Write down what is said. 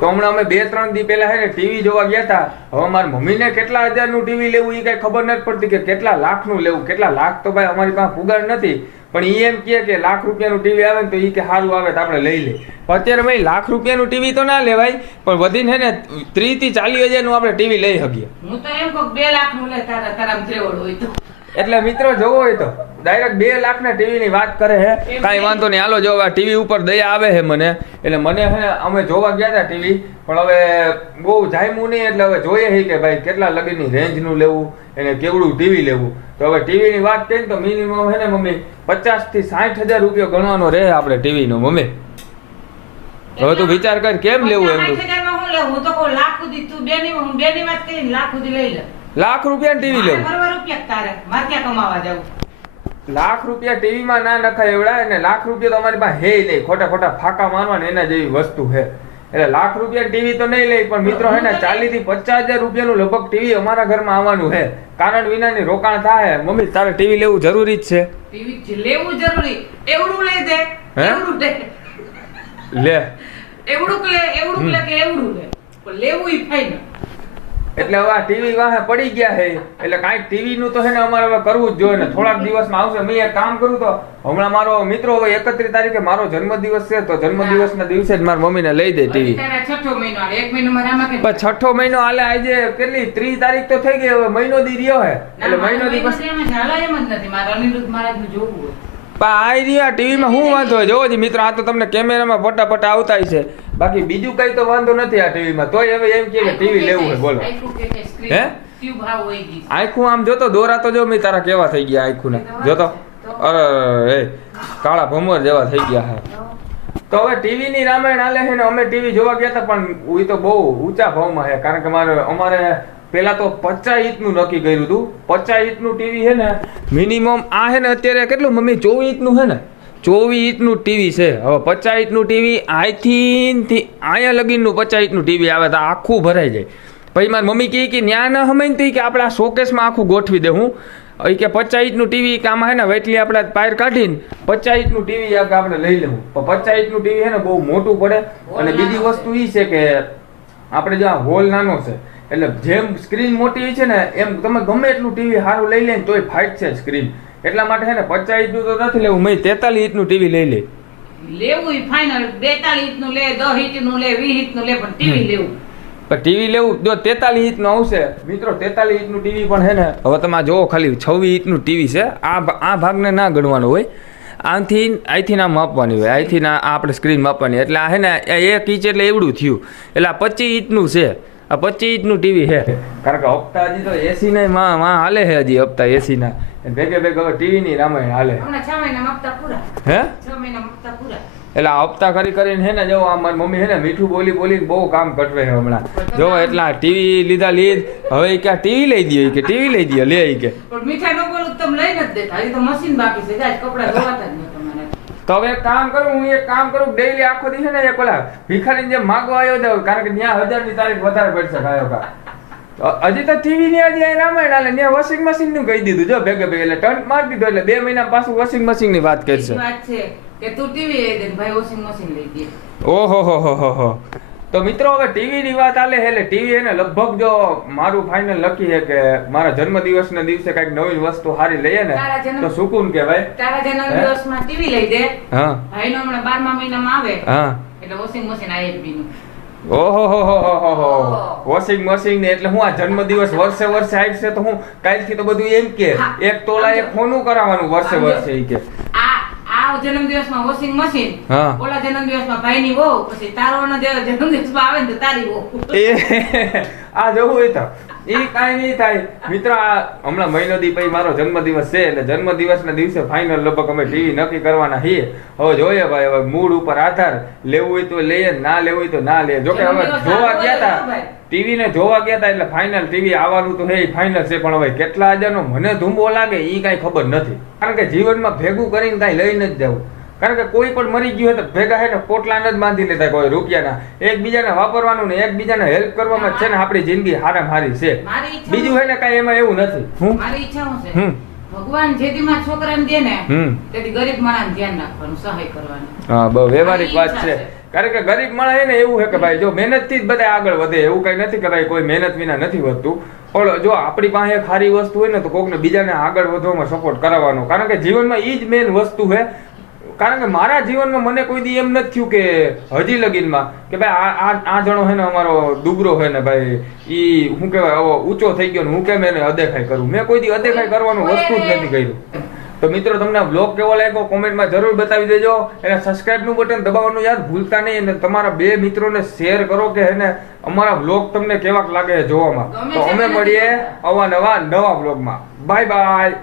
તો હમણાં અમે બે, ત્રણ દી પહેલા હે ટીવી જોવા ગયા હતા હવે મારી મમ્મીને કેટલા હજારનું ટીવી લેવું એ કઈ ખબર નથી પડતી કે કેટલા લાખનું લેવું. કેટલા લાખ તો ભાઈ અમારી પાસે પુગાર નથી. પણ ઈ એમ કહે કે લાખ રૂપિયાનું ટીવી આવે ને તો એ કે સારું આવે તો આપણે લઈ લે અત્યારે ભાઈ લાખ રૂપિયાનું ટીવી તો ના લેવાય, પણ વધીને ને ત્રીસથી ચાલીસ હજારનું આપણે ટીવી લઈ શકીએ. હું તો એમ કહું બે લાખનું લે, તારા તારા હોય તો. એટલે મિત્રો જોવો હોય તો. ડાયરેક્ટ બે લાખ ના ટીવી ની વાત કરે છે કાંઈ વાંધો નહીં. હાલો જો ટીવી ઉપર દયા આવે છે મને. એટલે મને હે ને અમે જોવા ગયા હતા ટીવી. પણ હવે બહુ જામ્યું નહીં એટલે હવે જોઈએ છે કે ભાઈ કેટલા લગીની રેન્જનું લેવું એને કેવડું ટીવી લેવું. તો હવે ટીવીની વાત કરીએ તો મિનિમમ હે ને મમ્મી પચાસથી સાઠ હજાર રૂપિયો ગણવાનો રહે આપણે ટીવીનો મમ્મી. હવે તું વિચાર કર કેમ લેવું એમ હું તો લાખ સુધી તું બેની હું બે વાત કરીને લાખ સુધી લઈ લે. લાખ રૂપિયા ટીવી લેવું લાખ રૂપિયા ટીવી ટીવીમાં ના નખાય એવડા અને લાખ રૂપિયા તો અમારી પાસે હે નહીં. ખોટા ખોટા ફાકા મારવા ને એના જેવી વસ્તુ છે. એટલે લાખ રૂપિયા ટીવી તો નહીં લઈ પણ મિત્રો હે ને ચાલીસથી પચાસ હજાર રૂપિયાનું લગભગ ટીવી અમારા ઘરમાં આવવાનું છે. કારણ વિનાની રોકાણ થાય. મમ્મી તારે ટીવી લેવું જરૂરી જ છે. ટીવી લેવું જરૂરી. એવડું લઈ દે. એવડું લે લે. એવડું લે એવડું લે કે એવડું લે. પણ લેવું ઈ એટલે હવે આ ટીવી વાહે પડી ગયા છે એટલે કાંઈક ટીવી નું તો છે ને અમારે હવે કરવું જ જોઈએ ને. થોડાક દિવસમાં આવશે. મેં એક કામ કરું તો હમણાં મારો મિત્રો હવે એકત્રીસ તારીખે મારો જન્મદિવસ છે તો જન્મદિવસના દિવસે જ મારા મમ્મીને લઈ દે ટીવી. પણ છઠ્ઠો મહિનો હાલે આજે કેટલી? ત્રીસ તારીખ તો થઈ ગઈ. હવે મહિનો દી રહ્યો હે. એટલે મહિનો દી પછી હોય પણ આ રહ્યા ટીવીમાં શું વાંધો હોય? જોવો જી મિત્રો આ તો તમને કેમેરામાં ફટાફટ આવતા છે. બાકી બીજું કઈ તો વાંધો નથી આ ટીવીમાં. તોય હવે એમ કે ટીવી લેવું હોય બોલો. હે? આખું આમ જોતો દોરા તો જો મેં તારા કેવા થઈ ગયા આખું ને જોતો? અરે કાળા ભમર જેવા થઈ ગયા હે. તો હવે ટીવી ની રામાયણ આલે છે ને અમે ટીવી જોવા ગયા હતા, પણ એ તો બહુ ઊંચા ભાવમાં છે, કારણ કે મારે, અમારે પેલા તો પચાસ ઇંચનું નક્કી કર્યું હતું. પચાસ ઇંચનું ટીવી છે ને મિનિમમ આ છે ને અત્યારે કેટલું? મમ્મી, ચોવીસ ઇંચનું છે ને? ચોવીસ ઇંચનું ટીવી છે. હવે પચાસ ઇંચનું ટીવી આઈથી અહીંયા લગીનનું પચાસ ઇંચનું ટીવી આવે તો આખું ભરાઈ જાય. પછી મારી મમ્મી કહે કે, ન્યા ન સમય કે આપણે આ શોકેસમાં આખું ગોઠવી દે હું. એ કે પચાસ ઇંચનું ટીવી કામ હે ને વેટલી આપણે પાયર કાઢીને પચાસ ઇંચનું ટીવી આ આપણે લઈ લેવું. પણ પચાસ ઇંચનું ટીવી હે ને બહુ મોટું પડે. અને બીજી વસ્તુ એ છે કે આપણે જો આ હોલ નાનો છે એટલે જેમ સ્ક્રીન મોટી છે ને એમ તમે ગમે એટલું ટીવી સારું લઈ લે ને તોય ફાઇટ છે સ્ક્રીન એટલા માટે હે ને પચાસ ઇંચનું તો નથી લેવું. મેં તેતાલીસ ઇંચનું ટીવી લઈ લે. લેવું ફાઇનલ બેતાલીસ ઇંચનું લે દસ ઇંચનું લે વીસ ઇંચનું લે પણ ટીવી લેવું. પણ ટીવી લેવું જો તેતાલીસ ઇંચનું આવશે. મિત્રો તેતાલીસ ઇંચનું ટીવી પણ છે ને હવે તમે જોવો ખાલી છવ્વીસ ઇંચનું ટીવી છે. આ આ ભાગને ના ગણવાનો હોય. આથી અહીંથી ના માપવાની હોય અહીંથી ના આ આપણે સ્ક્રીન માપવાની એટલે આ છે ને એક ઇંચ એટલે એવડું થયું. એટલે આ પચીસ ઇંચનું છે. આ પચીસ ઇંચનું ટીવી છે. કારણ કે હપ્તા હજી તો એસી ના માં માં હાલે છે હજી હપ્તા એસી ના. ભેગે ભેગે હવે ટીવી ની રામાયણ હાલે. હે છ મહિના હપ્તા પૂરા એટલે આ હપ્તા કરી કરીને હે ને જો આ મારી મમ્મી હે ને મીઠું બોલી બોલી બહુ કામ કટવે છે હમણાં. જો એટલા ટીવી લીધા લીધ હવે ઈ કે ટીવી લઈ દઈએ કે ટીવી લઈ દઈએ લે કે. પણ મીઠાઈ નો બોલું તમે લઈ નથી દેતા તો મશીન બાકી છે કપડા ધોવાતા જ તો હવે એક કામ કરું હું એક કામ કરું ડેઈલી આખો દિવસ ને એક ઓલા ભિખારીને જે માગવા આવ્યો જાવ કારણ કે ત્યાં હજારની તારીખ વધારે પડશે કાયો કા હજી તો ટીવી ની હજી રામાયણ આલે ને વોશિંગ મશીનનું કહી દીધું જો ભેગે ભેગે એટલે ટર્ન મારી દીધો એટલે બે મહિના પાછું વોશિંગ મશીનની વાત કરશે. વાત છે. કે તું ટીવી લઈ દે ભાઈ વોશિંગ મશીન લઈ દે. ઓહો હો હો હો હો. તો મિત્રો હવે ટીવી ની વાત આલે એટલે ટીવી એને લગભગ જો મારું ફાઇનલ લખી છે કે મારા જન્મદિવસ ના દિવસે કંઈક નવી વસ્તુ સારી લઈએ ને જન્મ- તો સુકૂન કહેવાય. તારા જન્મ દિવસમાં ટીવી લઈ દે. હા. ભાઈનો હમણાં બારમા મહિનામાં આવે. હા. એટલે વોશિંગ મશીન આઈએફબી નું ઓહો હો હો હો હો હો. વોશિંગ મશીન ને એટલે હું આ જન્મદિવસ વર્ષે વર્ષે આવશે તો હું કાલથી તો બધું એમ કે. એક તોલા એક ફોનું કરાવવાનું વર્ષે વર્ષે કે. આ જન્મદિવસમાં વોશિંગ મશીન હા. ઓલા જન્મદિવસમાં ભાઈની વહુ પછી તારો જન્મદિવસમાં આવે ને તો તારી વહુ આ જવું હોય તો એ કાઈ નહીં થાય. મિત્રો આ હમણાં મહિનો દી ભાઈ મારો જન્મદિવસ છે એટલે જન્મદિવસના દિવસે ફાઇનલ લગભગ અમે ટીવી નક્કી કરવાના છીએ. હવે જોઈએ ભાઈ હવે મૂડ ઉપર આધાર લેવું હોય તો લઈએ ના લેવું હોય તો ના લઈએ. જોકે હવે જોવા ગયા હતા ટીવી ને જોવા ગયા હતા એટલે ફાઇનલ ટીવી આવવાનું તો હે ફાઇનલ છે પણ હવે કેટલા હજારનો મને ધૂંબો લાગે એ કાંઈ ખબર નથી. કારણ કે જીવનમાં ભેગું કરીને કાંઈ લઈને જ જવું કારણ કે કોઈ પણ મરી ગયું હોય તો ભેગા હે ને પોટલાને જ બાંધી લેતા કોઈ રૂપિયાના. એકબીજાને વાપરવાનું ને એકબીજાને હેલ્પ કરવામાં છે ને આપણી જિંદગી હારામ મારી છે બીજું હે ને કાંઈ એમાં એવું નથી. હું? મારી ઈચ્છા હું છે. ભગવાન જેદીમાં છોકરાને દે ને તેથી ગરીબ માણસને ધ્યાન રાખવાનું સહાય કરવાની. હા બહુ વ્યવહારિક વાત છે. કારણ કે ગરીબ માણસ હે ને એવું છે કે ભાઈ જો મહેનતથી જ બધા આગળ વધે એવું કઈ નથી કે ભાઈ કોઈ મહેનત વિના નથી વધતું. પણ જો આપણી પાસે એક સારી વસ્તુ હોય ને તો કોકને બીજાને આગળ વધવામાં સપોર્ટ કરાવવાનો. કારણ કે જીવનમાં એ જ મેઇન વસ્તુ છે કારણ કે મારા જીવનમાં મને કોઈ દી એમ નથી થયું કે હજી લગીનમાં કે ભાઈ આ આ જણો છે ને અમારો દુબરો છે ને ભાઈ ઈ હું કહેવાય આવો ઊંચો થઈ ગયો ને હું કેમ એને અદેખાઈ કરું? મેં કોઈ દી અદેખાઈ કરવાનું વસ્તુ જ નથી કર્યું. તો મિત્રો તમને બ્લોગ કેવો લાગ્યો? કોમેન્ટમાં જરૂર બતાવી દેજો. અને સબસ્ક્રાઇબનું બટન દબાવવાનું યાદ ભૂલતા નહીં. અને તમારા બે મિત્રોને શેર કરો કે એને અમારા બ્લોગ તમને કેવાક લાગે જોવામાં. તો અમે મળીએ ગમતા? અવા નવા નવા બ્લોગમાં બાય બાય